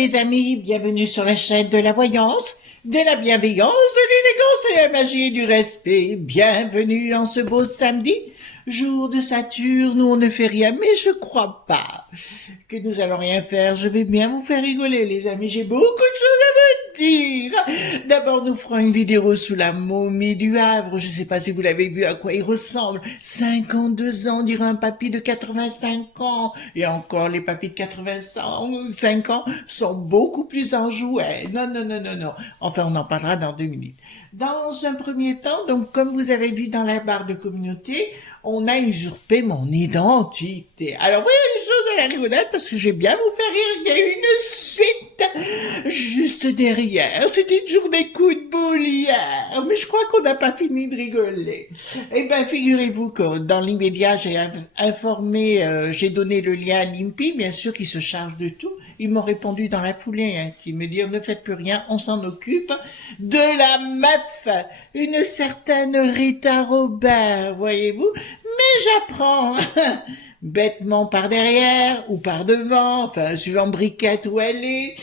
les amis, bienvenue sur la chaîne de la voyance, de la bienveillance, de l'élégance et de la magie et du respect. Bienvenue en ce beau samedi, jour de Saturne où on ne fait rien, mais je crois pas que nous allons rien faire. Je vais bien vous faire rigoler les amis, j'ai beaucoup de choses à vous dire. D'abord nous ferons une vidéo sous la momie du Havre, je sais pas si vous l'avez vu à quoi il ressemble. 52 ans, on dirait un papy de 85 ans. Et encore les papys de 85 ans sont beaucoup plus enjoués. Non, non, non, non, non. Enfin, on en parlera dans 2 minutes. Dans un premier temps, donc comme vous avez vu dans la barre de communauté, on a usurpé mon identité. Alors oui, les choses à la rigolade parce que je vais bien vous faire rire. Il y a une suite juste derrière. C'était une journée coup de boule hier, mais je crois qu'on n'a pas fini de rigoler. Eh ben, figurez-vous que dans l'immédiat, j'ai informé, j'ai donné le lien à l'INPI, bien sûr, qui se charge de tout. Ils m'ont répondu dans la foulée, hein, qui me disent ne faites plus rien, on s'en occupe de la meuf, une certaine Rita Robert, voyez-vous. Mais j'apprends bêtement par derrière ou par devant, enfin suivant briquette où elle est,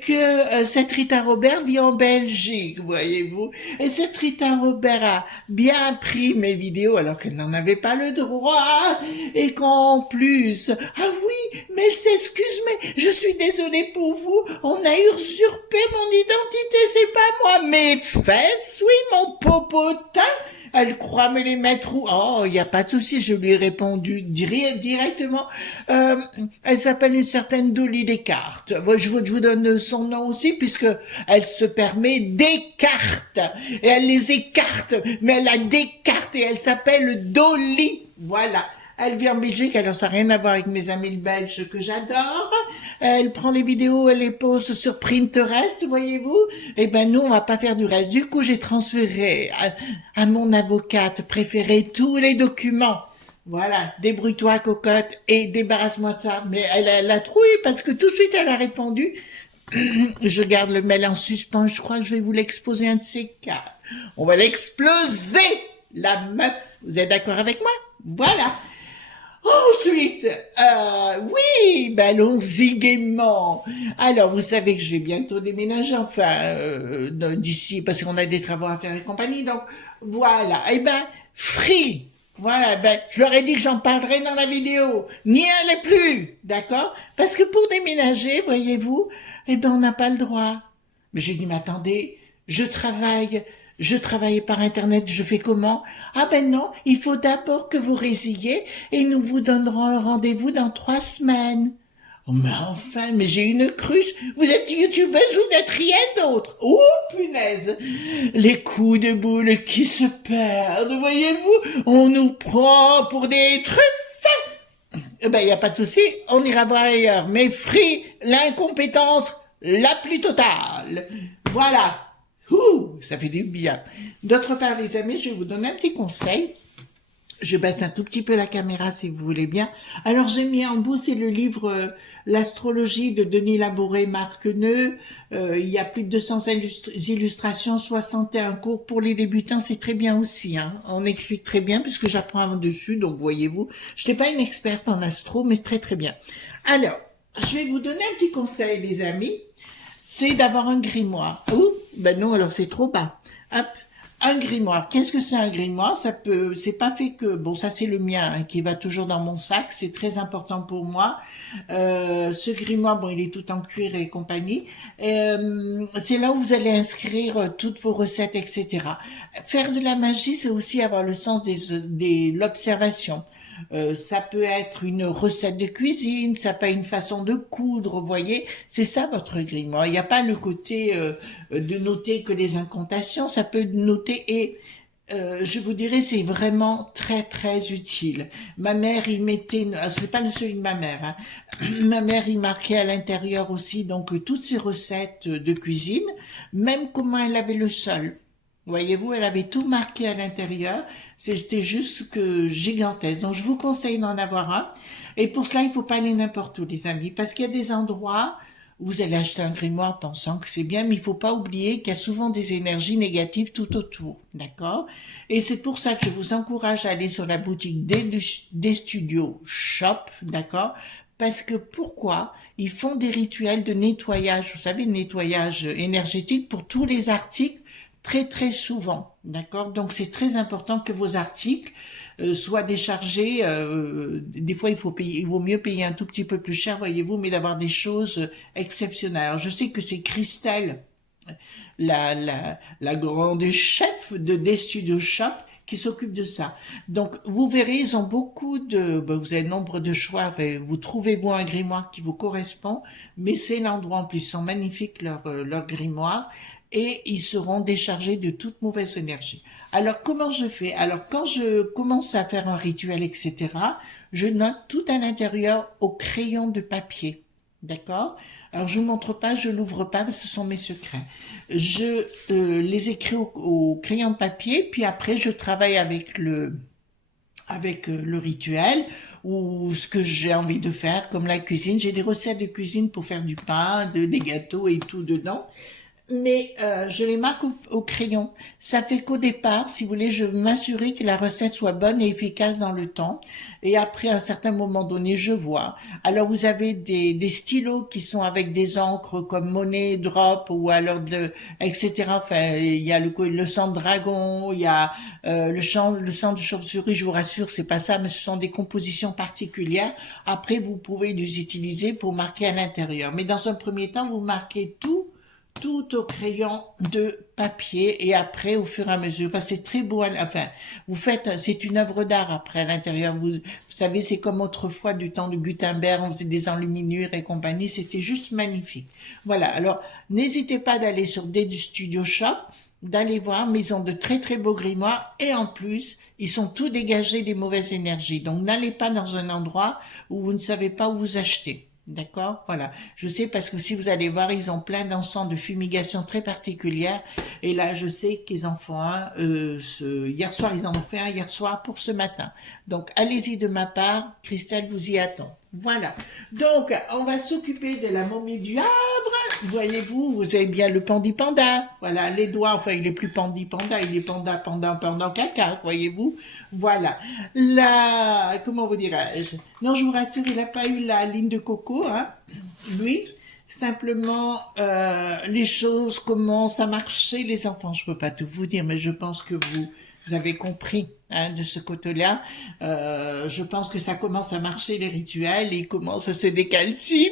que cette Rita Robert vit en Belgique, voyez-vous. Et cette Rita Robert a bien pris mes vidéos alors qu'elle n'en avait pas le droit, et qu'en plus, ah oui, mais s'excuse, mais je suis désolée pour vous, on a usurpé mon identité, c'est pas moi, mes fesses, oui, mon popotin. Elle croit me les mettre où? Oh, il n'y a pas de souci, je lui ai répondu directement. Elle s'appelle une certaine Dolly Descartes. Moi, je vous donne son nom aussi, puisque elle se permet des cartes. Et elle les écarte, mais elle a des cartes et elle s'appelle Dolly. Voilà. Elle vit en Belgique, alors ça n'a rien à voir avec mes amis belges que j'adore. Elle prend les vidéos, elle les pose sur Pinterest, voyez-vous. Eh ben nous, on va pas faire du reste. Du coup, j'ai transféré à mon avocate préférée tous les documents. Voilà, débrouille-toi cocotte et débarrasse-moi de ça. Mais elle a trouillé parce que tout de suite elle a répondu. Je garde le mail en suspens, je crois que je vais vous l'exposer un de ces quatre. On va l'exploser, la meuf. Vous êtes d'accord avec moi? Voilà. Ensuite, oui, ben allons-y gaiement. Alors, vous savez que je vais bientôt déménager, enfin, d'ici, parce qu'on a des travaux à faire et compagnie, donc, voilà. Eh ben, free. Voilà, ben, je leur ai dit que j'en parlerai dans la vidéo. N'y allez plus, d'accord? Parce que pour déménager, voyez-vous, eh ben, on n'a pas le droit. Mais j'ai dit, mais attendez, je travaille par Internet, je fais comment? Ah ben non, il faut d'abord que vous résiliez et nous vous donnerons un rendez-vous dans 3 semaines. Oh, mais enfin, mais j'ai une cruche. Vous êtes youtubeuse, vous n'êtes rien d'autre. Oh, punaise. Les coups de boule qui se perdent, voyez-vous. On nous prend pour des truffes. Eh ben, y a pas de souci, on ira voir ailleurs. Mais free, l'incompétence la plus totale. Voilà. Ouh, ça fait du bien. D'autre part, les amis, je vais vous donner un petit conseil. Je baisse un tout petit peu la caméra si vous voulez bien. Alors, j'ai mis en bout, c'est le livre L'astrologie de Denis Labouré, Marc Neu. Il y a plus de 200 illustrations, 61 cours. Pour les débutants, c'est très bien aussi. Hein. On explique très bien puisque j'apprends en dessus. Donc, voyez-vous, je n'étais pas une experte en astro, mais très très bien. Alors, je vais vous donner un petit conseil, les amis. C'est d'avoir un grimoire. Ouh, ben non, alors c'est trop bas. Hop, un grimoire. Qu'est-ce que c'est un grimoire? C'est pas fait que, bon, ça c'est le mien, hein, qui va toujours dans mon sac. C'est très important pour moi. Ce grimoire, bon, il est tout en cuir et compagnie. C'est là où vous allez inscrire toutes vos recettes, etc. Faire de la magie, c'est aussi avoir le sens de l'observation. Ça peut être une recette de cuisine, ça peut être une façon de coudre, vous voyez, c'est ça votre grimoire. Il n'y a pas le côté de noter que les incantations, ça peut noter et je vous dirais c'est vraiment très très utile. Ma mère y mettait, c'est pas celui de ma mère, hein. Ma mère y marquait à l'intérieur aussi donc toutes ses recettes de cuisine, même comment elle avait le sol. Voyez-vous, elle avait tout marqué à l'intérieur. C'était juste que gigantesque. Donc, je vous conseille d'en avoir un. Et pour cela, il faut pas aller n'importe où, les amis. Parce qu'il y a des endroits où vous allez acheter un grimoire pensant que c'est bien, mais il faut pas oublier qu'il y a souvent des énergies négatives tout autour. D'accord? Et c'est pour ça que je vous encourage à aller sur la boutique des studios Shop. D'accord? Parce que pourquoi? Ils font des rituels de nettoyage, vous savez, nettoyage énergétique pour tous les articles très très souvent, d'accord? Donc c'est très important que vos articles soient déchargés. Des fois il vaut mieux payer un tout petit peu plus cher, voyez-vous, mais d'avoir des choses exceptionnelles. Alors je sais que c'est Christelle, la grande chef de des Studio Shop, qui s'occupe de ça. Donc, vous verrez, ils ont beaucoup vous avez nombre de choix, vous trouvez-vous un grimoire qui vous correspond, mais c'est l'endroit en plus, ils sont magnifiques leurs grimoires, et ils seront déchargés de toute mauvaise énergie. Alors, comment je fais? Alors, quand je commence à faire un rituel, etc., je note tout à l'intérieur au crayon de papier. D'accord? Alors, je vous montre pas, je l'ouvre pas, parce que ce sont mes secrets. Je les écris au crayon de papier, puis après, je travaille avec le rituel ou ce que j'ai envie de faire, comme la cuisine. J'ai des recettes de cuisine pour faire du pain, des gâteaux et tout dedans. Mais je les marque au crayon. Ça fait qu'au départ, si vous voulez, je veux m'assurer que la recette soit bonne et efficace dans le temps. Et après, à un certain moment donné, je vois. Alors, vous avez des stylos qui sont avec des encres comme Monet, Drop ou alors etc. Enfin, il y a le sang de dragon, il y a le sang de chauve-souris. Je vous rassure, c'est pas ça, mais ce sont des compositions particulières. Après, vous pouvez les utiliser pour marquer à l'intérieur. Mais dans un premier temps, vous marquez tout au crayon de papier et après au fur et à mesure parce que c'est très beau enfin c'est une œuvre d'art après à l'intérieur vous savez c'est comme autrefois du temps de Gutenberg on faisait des enluminures et compagnie c'était juste magnifique voilà alors n'hésitez pas d'aller sur du Studio Shop d'aller voir mais ils ont de très très beaux grimoires et en plus ils sont tout dégagés des mauvaises énergies donc n'allez pas dans un endroit où vous ne savez pas où vous acheter. D'accord? Voilà. Je sais parce que si vous allez voir, ils ont plein d'encens de fumigation très particulière. Et là, je sais qu'ils en font un. Hier soir, ils en ont fait un hier soir pour ce matin. Donc, allez-y de ma part. Christelle vous y attend. Voilà. Donc, on va s'occuper de la momie du Havre. Voyez-vous, vous avez bien le pandi panda. Voilà, les doigts. Enfin, il est plus pandi panda, il est panda caca. Voyez-vous. Voilà. Comment vous dirais-je? Non, je vous rassure, il n'a pas eu la ligne de coco, hein. Lui, simplement, les choses commencent à marcher, les enfants. Je peux pas tout vous dire, mais je pense que vous avez compris, hein, de ce côté-là. Je pense que ça commence à marcher, les rituels, et commence à se décalcifier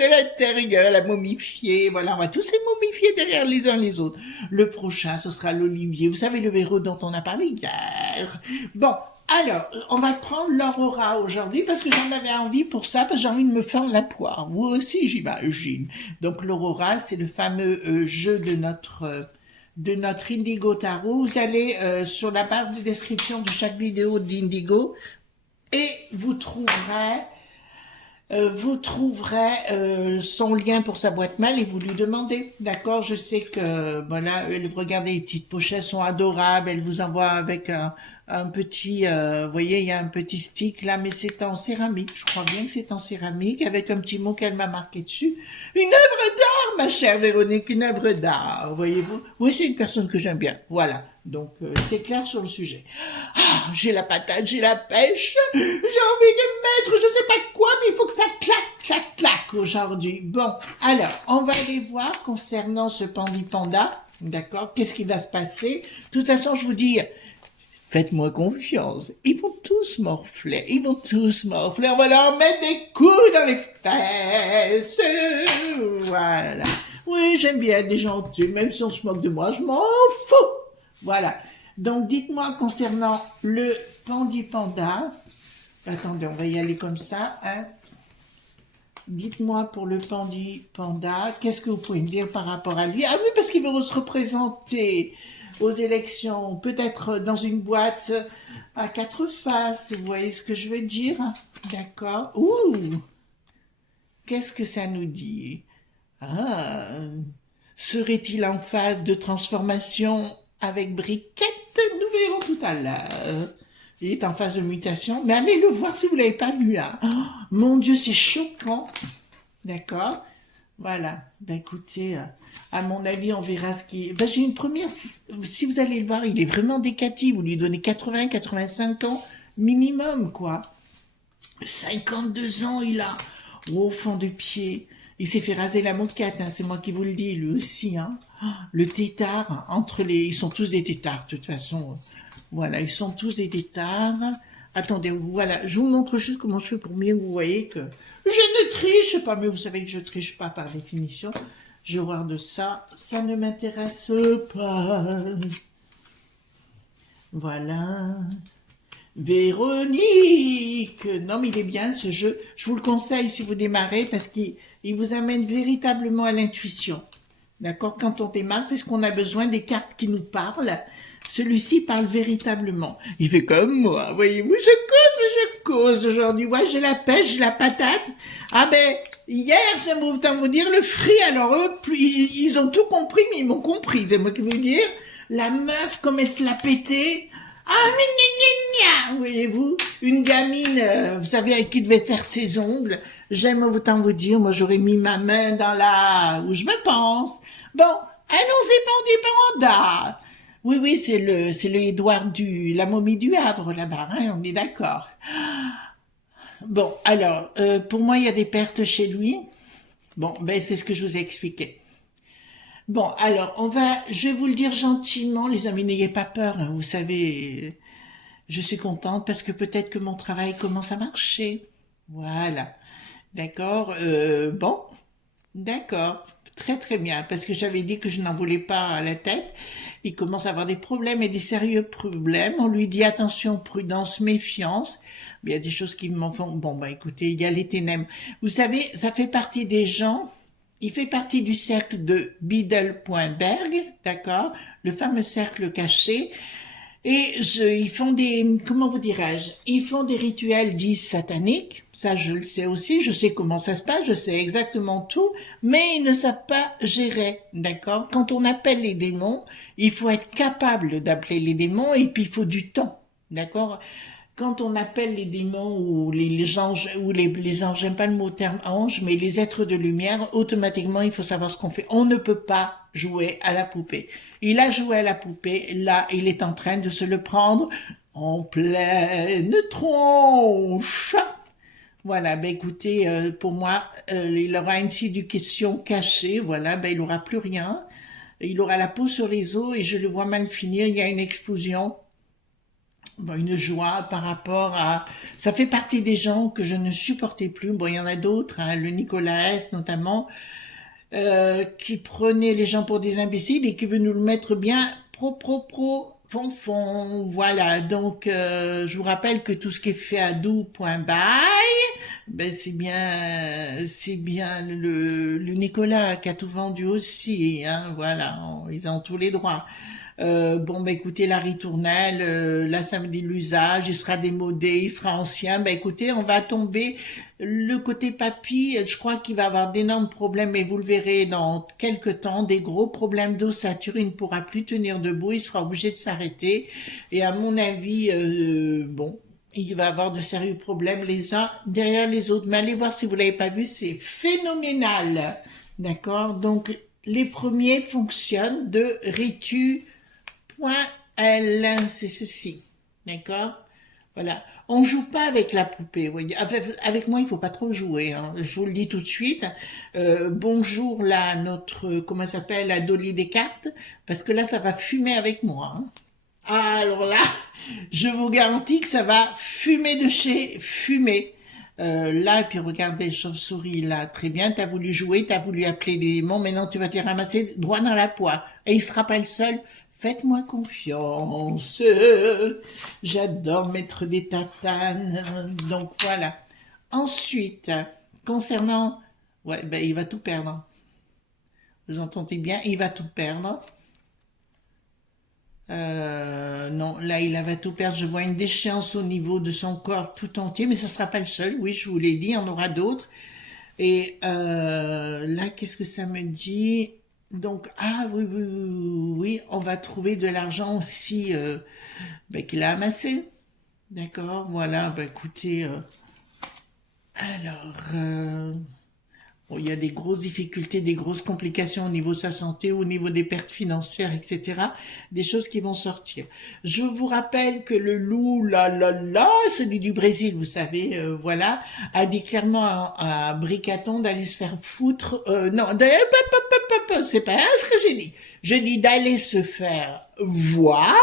de l'intérieur, la momifier. Voilà, on va tous se momifier derrière les uns les autres. Le prochain, ce sera l'olivier. Vous savez, le héros dont on a parlé hier. Bon. Alors, on va prendre l'aurora aujourd'hui parce que j'en avais envie pour ça, parce que j'ai envie de me faire la poire. Vous aussi, j'imagine. Donc, l'aurora, c'est le fameux jeu de notre Indigo Tarot. Vous allez sur la barre de description de chaque vidéo d'Indigo et vous trouverez son lien pour sa boîte mail et vous lui demandez. D'accord? Je sais que, voilà, regardez, les petites pochettes sont adorables. Elle vous envoie avec un petit, vous voyez, il y a un petit stick là, mais c'est en céramique. Je crois bien que c'est en céramique avec un petit mot qu'elle m'a marqué dessus. Une œuvre d'art, ma chère Véronique, une œuvre d'art, voyez-vous. Oui, c'est une personne que j'aime bien. Voilà. Donc, c'est clair sur le sujet. Ah, j'ai la patate, j'ai la pêche. J'ai envie de mettre, je sais pas quoi, mais il faut que ça claque aujourd'hui. Bon, alors, on va aller voir concernant ce pandi panda. D'accord? Qu'est-ce qui va se passer? De toute façon, je vous dis, faites-moi confiance. Ils vont tous morfler. On va leur mettre des coups dans les fesses. Voilà. Oui, j'aime bien être des gentils. Même si on se moque de moi, je m'en fous. Voilà. Donc, dites-moi concernant le pandi panda. Attendez, on va y aller comme ça, hein. Dites-moi pour le pandi panda, qu'est-ce que vous pouvez me dire par rapport à lui? Ah oui, parce qu'il veut se représenter aux élections, peut-être dans une boîte à 4 faces, vous voyez ce que je veux dire? D'accord. Ouh! Qu'est-ce que ça nous dit? Ah! Serait-il en phase de transformation avec Briquette? Nous verrons tout à l'heure. Il est en phase de mutation, mais allez le voir si vous l'avez pas vu, hein. Oh, mon Dieu, c'est choquant. D'accord? Voilà. Ben écoutez, à mon avis, on verra ce qui... Ben, j'ai une première... Si vous allez le voir, il est vraiment décati. Vous lui donnez 80, 85 ans minimum, quoi. 52 ans, il a... au fond du pied. Il s'est fait raser la moquette, hein, c'est moi qui vous le dis, lui aussi. Hein. Le tétard, entre les... Ils sont tous des tétards, de toute façon. Voilà, ils sont tous des tétards. Attendez, voilà, je vous montre juste comment je fais pour mieux vous voyez que je ne triche pas, mais vous savez que je triche pas par définition. Je vais voir de ça, ça ne m'intéresse pas. Voilà. Véronique! Non, mais il est bien ce jeu. Je vous le conseille si vous démarrez parce qu'il vous amène véritablement à l'intuition. D'accord? Quand on démarre, c'est ce qu'on a besoin, des cartes qui nous parlent. Celui-ci parle véritablement. Il fait comme moi, voyez-vous, je cause aujourd'hui. Ouais, j'ai la pêche, j'ai la patate. Ah ben, hier, ça me autant vous dire, le fruit, alors eux, ils ont tout compris, mais ils m'ont compris, c'est moi qui vous dire. La meuf, comme elle se l'a pété. Ah, gna, voyez-vous, une gamine, vous savez, avec qui devait faire ses ongles. J'aime autant vous dire, moi j'aurais mis ma main dans la... où je me pense. Bon, allons-y, bandit panda. Oui, oui, c'est le Édouard la momie du Havre, là-bas, hein, on est d'accord. Bon, alors, pour moi, il y a des pertes chez lui. Bon, ben, c'est ce que je vous ai expliqué. Bon, alors, je vais vous le dire gentiment, les amis, n'ayez pas peur, hein, vous savez, je suis contente parce que peut-être que mon travail commence à marcher. Voilà. D'accord, bon, d'accord, très très bien, parce que j'avais dit que je n'en voulais pas à la tête. Il commence à avoir des problèmes et des sérieux problèmes. On lui dit attention, prudence, méfiance. Mais il y a des choses qui m'en font... Bon, bah écoutez, il y a les ténèbres. Vous savez, ça fait partie des gens... Il fait partie du cercle de Biddle.berg, d'accord? Le fameux cercle caché. Et ils font des, comment vous dirais-je, ils font des rituels dits sataniques, ça je le sais aussi, je sais comment ça se passe, je sais exactement tout, mais ils ne savent pas gérer, d'accord? Quand on appelle les démons, il faut être capable d'appeler les démons et puis il faut du temps, d'accord? Quand on appelle les démons ou les anges, ou les anges, j'aime pas le mot terme ange, mais les êtres de lumière, automatiquement, il faut savoir ce qu'on fait. On ne peut pas jouer à la poupée. Il a joué à la poupée, là, il est en train de se le prendre en pleine tronche. Voilà, ben écoutez, pour moi, il aura une éducation cachée, voilà, ben il aura plus rien. Il aura la peau sur les os et je le vois mal finir, il y a une explosion. Bon, une joie par rapport à... Ça fait partie des gens que je ne supportais plus. Bon, il y en a d'autres, hein, le Nicolas S notamment, qui prenait les gens pour des imbéciles et qui veut nous le mettre bien fond. Voilà, donc je vous rappelle que tout ce qui est fait à doux.by, ben c'est bien le Nicolas qui a tout vendu aussi, hein, voilà, ils ont tous les droits. Bon, bah écoutez, la ritournelle, là ça me dit l'usage, il sera démodé, il sera ancien. Bah écoutez, on va tomber le côté papy, je crois qu'il va avoir d'énormes problèmes, et vous le verrez dans quelques temps, des gros problèmes d'ossature, il ne pourra plus tenir debout, il sera obligé de s'arrêter. Et à mon avis, bon, il va avoir de sérieux problèmes les uns derrière les autres. Mais allez voir si vous l'avez pas vu, c'est phénoménal. D'accord? Donc, les premiers fonctionnent de ritu. L, c'est ceci, d'accord? Voilà, on joue pas avec la poupée, vous voyez. Avec moi, il faut pas trop jouer, hein. Je vous le dis tout de suite. Bonjour là, notre, comment ça s'appelle, la Dolly des cartes, parce que là, ça va fumer avec moi, hein. Alors là, je vous garantis que ça va fumer de chez fumer. Là, et puis regardez, chauve-souris, là, très bien, t'as voulu jouer, t'as voulu appeler les démons, maintenant tu vas te les ramasser droit dans la poire. Et il sera pas le seul. Faites-moi confiance. J'adore mettre des tatanes. Donc voilà. Ensuite, concernant... Ouais, ben il va tout perdre. Vous entendez bien, il va tout perdre. Non, là, il va tout perdre. Je vois une déchéance au niveau de son corps tout entier, mais ce ne sera pas le seul. Oui, je vous l'ai dit, il y en aura d'autres. Et là, qu'est-ce que ça me dit? Donc, ah oui, on va trouver de l'argent aussi ben, qu'il a amassé. D'accord, voilà, ben, écoutez, alors, Bon, il y a des grosses difficultés, des grosses complications au niveau de sa santé, au niveau des pertes financières, etc. Des choses qui vont sortir. Je vous rappelle que le loup, celui du Brésil, vous savez, voilà, a dit clairement à Bricaton d'aller se faire foutre. Non, c'est pas ce que j'ai dit. Je dis d'aller se faire voir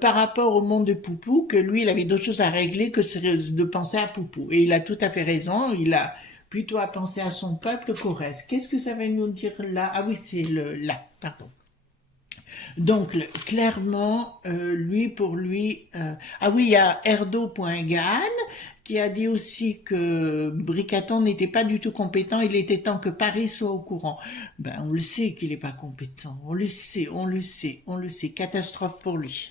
par rapport au monde de Poupou, que lui, il avait d'autres choses à régler que de penser à Poupou. Et il a tout à fait raison. Il a plutôt à penser à son peuple qu'au reste. Qu'est-ce que ça va nous dire là? Ah oui, c'est le là, pardon. Donc, clairement, pour lui... ah oui, il y a Erdo.gan qui a dit aussi que Bricaton n'était pas du tout compétent. Il était temps que Paris soit au courant. Ben, on le sait qu'il n'est pas compétent. On le sait, on le sait, on le sait. Catastrophe pour lui.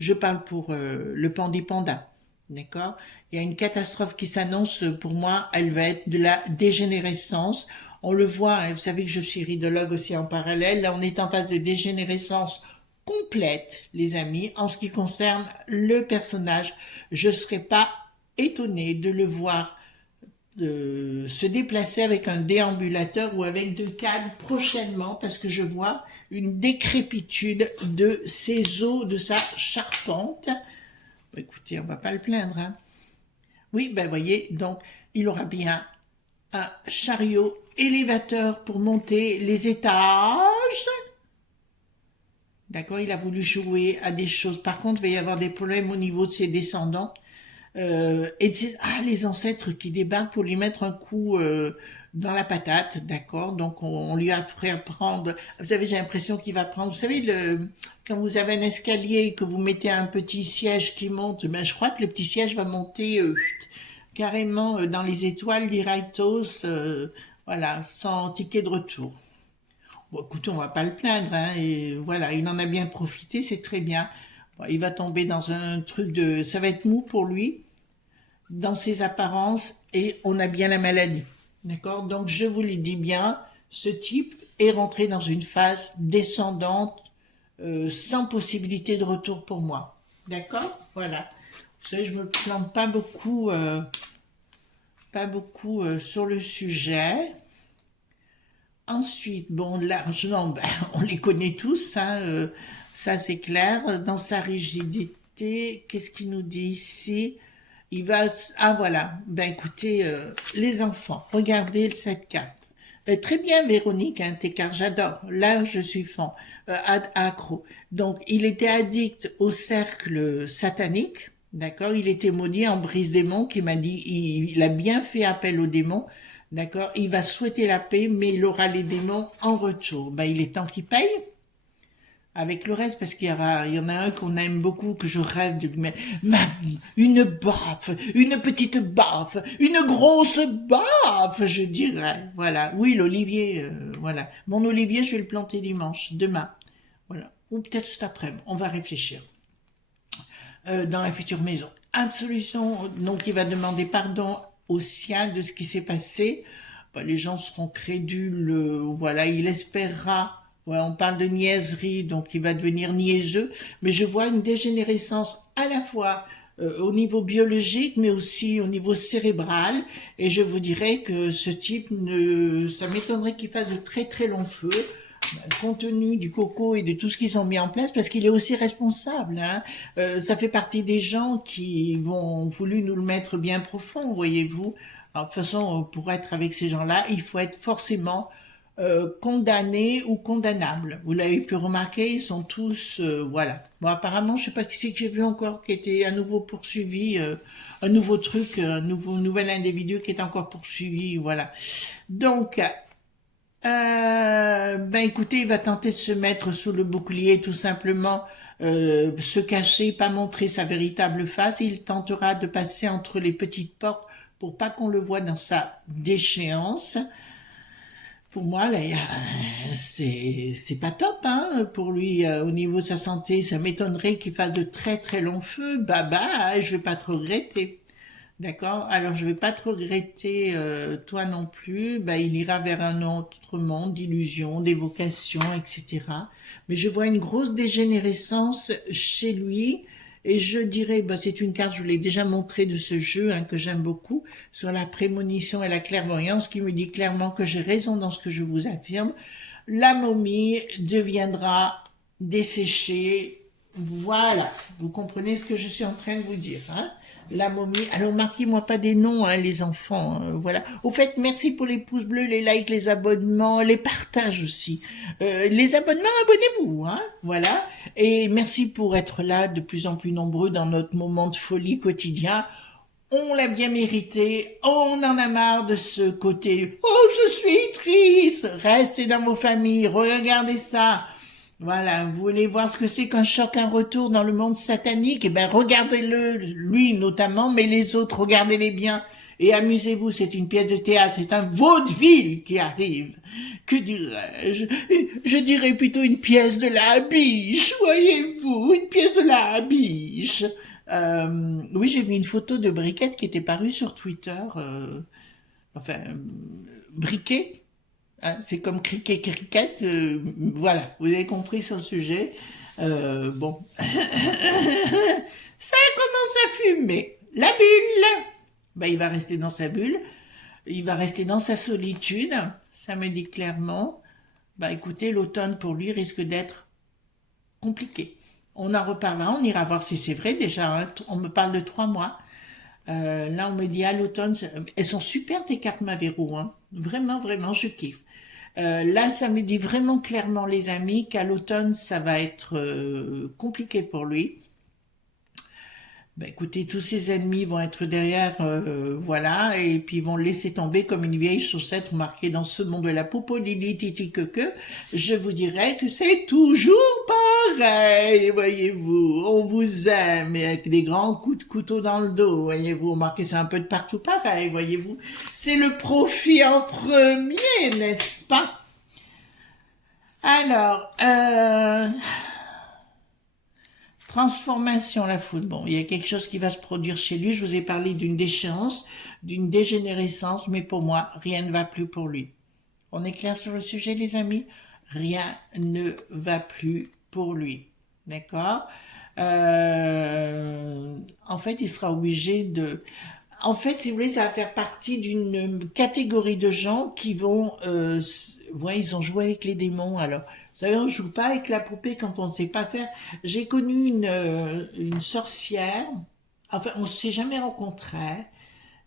Je parle pour le Pandi Panda. D'accord? Il y a une catastrophe qui s'annonce, pour moi, elle va être de la dégénérescence. On le voit, hein, vous savez que je suis ridologue aussi en parallèle, là on est en phase de dégénérescence complète, les amis, en ce qui concerne le personnage. Je ne serais pas étonnée de le voir se déplacer avec un déambulateur ou avec deux cannes prochainement, parce que je vois une décrépitude de ses os, de sa charpente. Écoutez, on va pas le plaindre, hein. Oui, ben voyez, donc il aura bien un chariot élévateur pour monter les étages. D'accord, il a voulu jouer à des choses. Par contre, il va y avoir des problèmes au niveau de ses descendants. Et les ancêtres qui débarquent pour lui mettre un coup dans la patate, d'accord. Donc on lui a fait apprendre. Vous savez, j'ai l'impression qu'il va prendre. Vous savez, quand vous avez un escalier et que vous mettez un petit siège qui monte, ben je crois que le petit siège va monter carrément dans les étoiles directos, voilà, sans ticket de retour. Bon, écoutez, on va pas le plaindre, hein, et voilà, il en a bien profité, c'est très bien. Bon, il va tomber dans un truc ça va être mou pour lui, dans ses apparences, et on a bien la maladie. D'accord? Donc, je vous le dis bien, ce type est rentré dans une phase descendante, sans possibilité de retour pour moi. D'accord? Voilà. Vous savez, je me plante pas beaucoup sur le sujet. Ensuite, bon, l'argent, ben, on les connaît tous, hein, ça c'est clair. Dans sa rigidité, qu'est-ce qu'il nous dit ici? Il va... Ah voilà, ben écoutez, les enfants, regardez cette carte. Très bien Véronique, hein, tes cartes, j'adore. Là, je suis fan, accro. Donc, il était addict au cercle satanique, d'accord? Il était maudit en brise-démon, qui m'a dit, il a bien fait appel aux démons, d'accord? Il va souhaiter la paix, mais il aura les démons en retour. Ben, il est temps qu'il paye avec le reste, parce qu'il y en a un qu'on aime beaucoup, que je rêve de lui mettre. Une baffe, une petite baffe, une grosse baffe, je dirais. Voilà. Oui, l'olivier, voilà. Mon olivier, je vais le planter dimanche, demain. Voilà. Ou peut-être cet après-midi. On va réfléchir. Dans la future maison. Absolution. Donc, il va demander pardon aux siens de ce qui s'est passé. Ben, les gens seront crédules. Voilà. Il espérera. Ouais, on parle de niaiserie, donc il va devenir niaiseux, mais je vois une dégénérescence à la fois au niveau biologique, mais aussi au niveau cérébral, et je vous dirais que ce type, ça m'étonnerait qu'il fasse de très très longs feux, compte tenu du coco et de tout ce qu'ils ont mis en place, parce qu'il est aussi responsable, hein. Ça fait partie des gens qui vont voulu nous le mettre bien profond, voyez-vous. Alors, de toute façon, pour être avec ces gens-là, il faut être forcément condamnés ou condamnables. Vous l'avez pu remarquer, ils sont tous, voilà. Bon, apparemment, je sais pas qui c'est que j'ai vu encore qui était à nouveau poursuivi, un nouveau truc, nouvel individu qui est encore poursuivi, voilà. Donc, ben écoutez, il va tenter de se mettre sous le bouclier, tout simplement, se cacher, pas montrer sa véritable face. Il tentera de passer entre les petites portes pour pas qu'on le voie dans sa déchéance. Pour moi, là, c'est pas top, hein, pour lui, au niveau de sa santé. Ça m'étonnerait qu'il fasse de très très longs feux. Bah, je vais pas te regretter. D'accord? Alors, je vais pas te regretter, toi non plus. Bah, il ira vers un autre monde d'illusions, d'évocations, etc. Mais je vois une grosse dégénérescence chez lui. Et je dirais, bah, c'est une carte, je vous l'ai déjà montré de ce jeu hein, que j'aime beaucoup, sur la prémonition et la clairvoyance, qui me dit clairement que j'ai raison dans ce que je vous affirme. La momie deviendra desséchée. Voilà, vous comprenez ce que je suis en train de vous dire. Hein, la momie. Alors marquez-moi pas des noms, hein, les enfants. Voilà. Au fait, merci pour les pouces bleus, les likes, les abonnements, les partages aussi. Les abonnements, abonnez-vous. Hein, voilà. Et merci pour être là de plus en plus nombreux dans notre moment de folie quotidien. On l'a bien mérité, on en a marre de ce côté « Oh, je suis triste !» Restez dans vos familles, regardez ça. Voilà, vous voulez voir ce que c'est qu'un choc, un retour dans le monde satanique? Eh ben, regardez-le, lui notamment, mais les autres, regardez-les bien. Et amusez-vous, c'est une pièce de théâtre, c'est un vaudeville qui arrive. Que dirais-je? Je dirais plutôt une pièce de la biche, voyez-vous, une pièce de la biche. Oui, j'ai vu une photo de Briquette qui était parue sur Twitter. Enfin, Briquet, hein, c'est comme cricket, cricket. Voilà, vous avez compris sur le sujet. Bon, ça commence à fumer. La bulle, ben, il va rester dans sa bulle. Il va rester dans sa solitude. Ça me dit clairement. Bah, écoutez, l'automne pour lui risque d'être compliqué. On en reparlera, on ira voir si c'est vrai déjà. Hein, on me parle de 3 mois. Là, on me dit à l'automne, elles sont super tes cartes Mavero. Hein. Vraiment, vraiment, je kiffe. Là, ça me dit vraiment clairement, les amis, qu'à l'automne, ça va être compliqué pour lui. Ben, écoutez, tous ses ennemis vont être derrière, voilà, et puis ils vont le laisser tomber comme une vieille chaussette marquée dans ce monde de la popo lili titi que. Je vous dirais que c'est toujours pareil, voyez-vous. On vous aime, et avec des grands coups de couteau dans le dos, voyez-vous. Remarquez, c'est un peu de partout pareil, voyez-vous. C'est le profit en premier, n'est-ce pas? Alors, transformation, la foudre. Bon, il y a quelque chose qui va se produire chez lui. Je vous ai parlé d'une déchéance, d'une dégénérescence, mais pour moi, rien ne va plus pour lui. On est clair sur le sujet, les amis? Rien ne va plus pour lui. D'accord? En fait, il sera obligé de... En fait, si vous voulez, ça va faire partie d'une catégorie de gens qui vont... ouais, ils ont joué avec les démons, alors... Vous savez, on joue pas avec la poupée quand on ne sait pas faire. J'ai connu une sorcière, enfin, on ne s'est jamais rencontrés.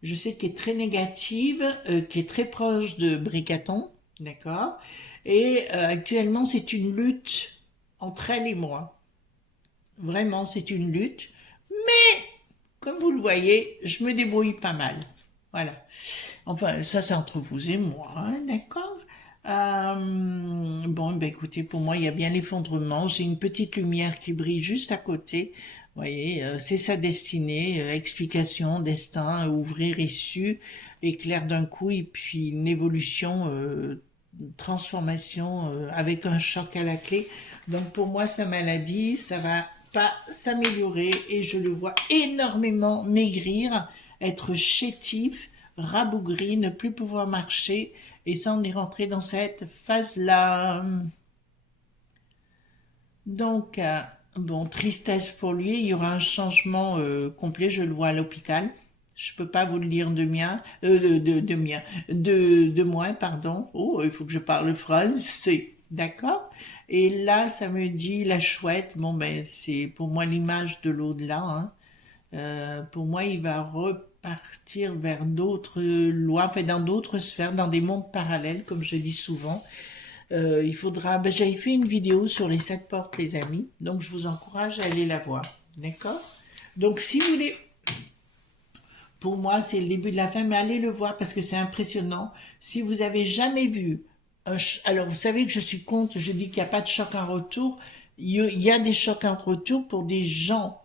Je sais qu'elle est très négative, qui est très proche de Bricaton, d'accord? Et actuellement, c'est une lutte entre elle et moi. Vraiment, c'est une lutte. Mais, comme vous le voyez, je me débrouille pas mal. Voilà. Enfin, ça, c'est entre vous et moi, hein, d'accord? Bon, ben écoutez, pour moi, il y a bien l'effondrement. J'ai une petite lumière qui brille juste à côté. Vous voyez, c'est sa destinée, explication, destin, ouvrir issue, éclair d'un coup, et puis une évolution, transformation avec un choc à la clé. Donc pour moi, sa maladie, ça va pas s'améliorer et je le vois énormément maigrir, être chétif, rabougri, ne plus pouvoir marcher. Et ça, on est rentré dans cette phase-là. Donc, bon, tristesse pour lui. Il y aura un changement complet. Je le vois à l'hôpital. Je peux pas vous le dire de moi, pardon. Oh, il faut que je parle français. D'accord? Et là, ça me dit la chouette. Bon, ben, c'est pour moi l'image de l'au-delà. Hein. Pour moi, il va repartir vers d'autres lois, enfin dans d'autres sphères, dans des mondes parallèles, comme je dis souvent. Il faudra... Ben, j'avais fait une vidéo sur les 7 portes, les amis, donc je vous encourage à aller la voir. D'accord? Donc, si vous voulez... Pour moi, c'est le début de la fin, mais allez le voir parce que c'est impressionnant. Si vous avez jamais vu... Alors, vous savez que je suis contre, je dis qu'il n'y a pas de choc en retour. Il y a des chocs en retour pour des gens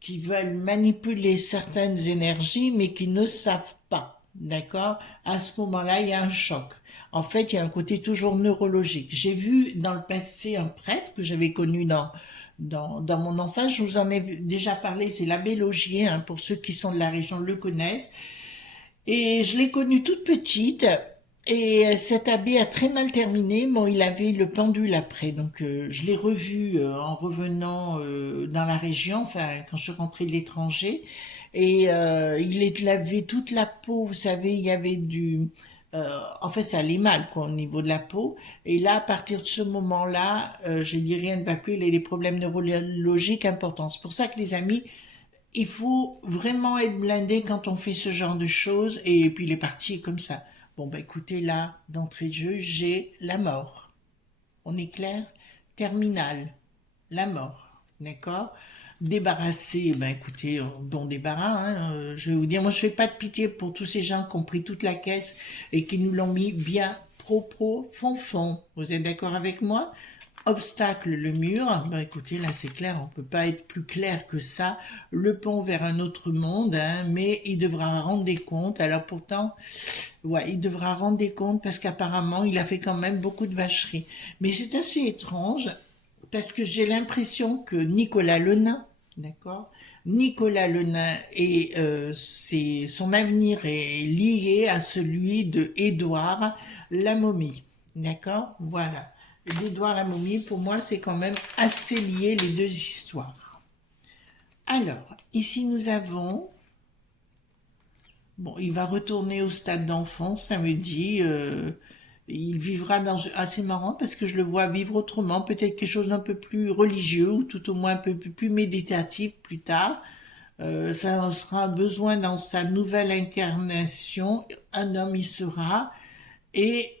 qui veulent manipuler certaines énergies, mais qui ne savent pas, d'accord? À ce moment-là, il y a un choc. En fait, il y a un côté toujours neurologique. J'ai vu dans le passé un prêtre que j'avais connu dans mon enfance, je vous en ai déjà parlé, c'est l'abbé Logier, hein, pour ceux qui sont de la région le connaissent. Et je l'ai connu toute petite, Et cet abbé a très mal terminé. Bon, il avait le pendule après, donc je l'ai revu en revenant dans la région, enfin quand je suis rentrée de l'étranger, et il avait toute la peau, vous savez, il y avait en fait, ça allait mal quoi au niveau de la peau. Et là, à partir de ce moment-là, j'ai dit rien ne va plus. Il a des problèmes neurologiques importants. C'est pour ça que les amis, il faut vraiment être blindé quand on fait ce genre de choses. Et puis il est parti comme ça. Bon, bah écoutez, là, d'entrée de jeu, j'ai la mort. On est clair? Terminal. La mort. D'accord? Débarrassé, ben écoutez, bon débarras, hein, je vais vous dire, moi je fais pas de pitié pour tous ces gens qui ont pris toute la caisse et qui nous l'ont mis bien fond. Vous êtes d'accord avec moi? Obstacle, le mur. Ben écoutez, là c'est clair, on peut pas être plus clair que ça. Le pont vers un autre monde, hein, mais il devra rendre des comptes. Alors pourtant, ouais, il devra rendre des comptes parce qu'apparemment, il a fait quand même beaucoup de vacheries. Mais c'est assez étrange parce que j'ai l'impression que Nicolas Lenain, d'accord, Nicolas Lenain et son avenir est lié à celui de Édouard la momie, d'accord, voilà. D'Édouard la momie, pour moi, c'est quand même assez lié les deux histoires. Alors, ici nous avons, bon, il va retourner au stade d'enfant samedi. Il vivra dans... Ah, c'est marrant parce que je le vois vivre autrement, peut-être quelque chose d'un peu plus religieux ou tout au moins un peu plus méditatif plus tard. Ça en sera besoin dans sa nouvelle incarnation. Un homme il sera et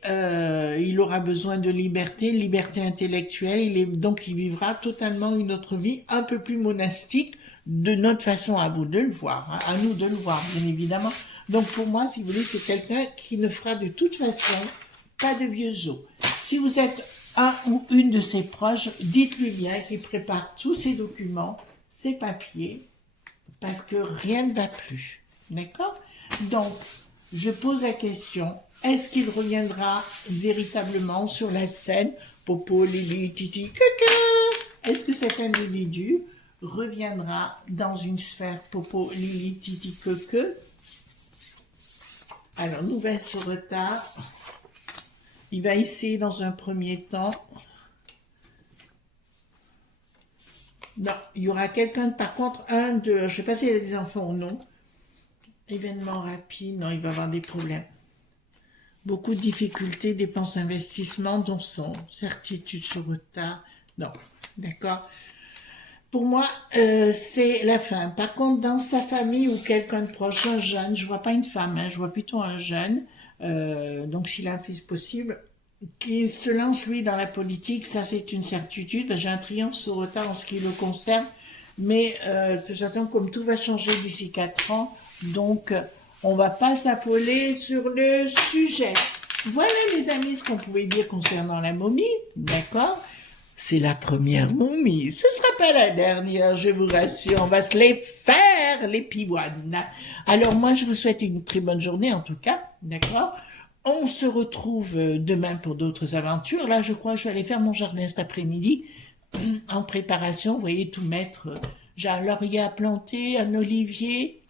il aura besoin de liberté intellectuelle. Donc il vivra totalement une autre vie un peu plus monastique de notre façon à vous de le voir, hein, à nous de le voir bien évidemment. Donc pour moi, si vous voulez, c'est quelqu'un qui ne fera de toute façon pas de vieux os. Si vous êtes un ou une de ses proches, dites-lui bien qu'il prépare tous ses documents, ses papiers, parce que rien ne va plus. D'accord? Donc, je pose la question, est-ce qu'il reviendra véritablement sur la scène Popo, Lili, Titi, Kaka? Est-ce que cet individu reviendra dans une sphère Popo, Lili, Titi, Kaka? Alors, nouvelle sur retard. Il va essayer dans un premier temps. Non, il y aura quelqu'un, par contre, je ne sais pas s'il a des enfants ou non. Événement rapide, non, il va avoir des problèmes. Beaucoup de difficultés, dépenses, investissements, dont son certitude sur retard. Non, d'accord. Pour moi, c'est la fin. Par contre, dans sa famille ou quelqu'un de proche, un jeune, je vois pas une femme, hein, je vois plutôt un jeune. Donc s'il a un fils possible, qui se lance lui dans la politique, ça c'est une certitude. J'ai un triomphe sur retard en ce qui le concerne, mais de toute façon, comme tout va changer d'ici 4 ans, donc on va pas s'affoler sur le sujet. Voilà les amis ce qu'on pouvait dire concernant la momie, d'accord? C'est la première momie, ce sera pas la dernière, je vous rassure, on va se les faire, les pivoines. Alors moi, je vous souhaite une très bonne journée en tout cas, d'accord? On se retrouve demain pour d'autres aventures. Là, je crois que je vais aller faire mon jardin cet après-midi, en préparation, vous voyez, tout mettre. J'ai un laurier à planter, un olivier,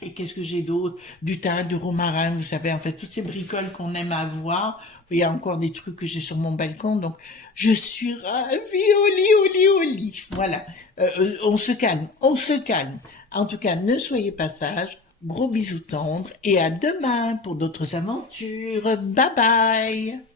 et qu'est-ce que j'ai d'autre? Du thym, du romarin, vous savez, en fait, toutes ces bricoles qu'on aime avoir. Il y a encore des trucs que j'ai sur mon balcon, donc je suis ravie, au lit. Voilà, on se calme, on se calme. En tout cas, ne soyez pas sages, gros bisous tendres, et à demain pour d'autres aventures. Bye bye!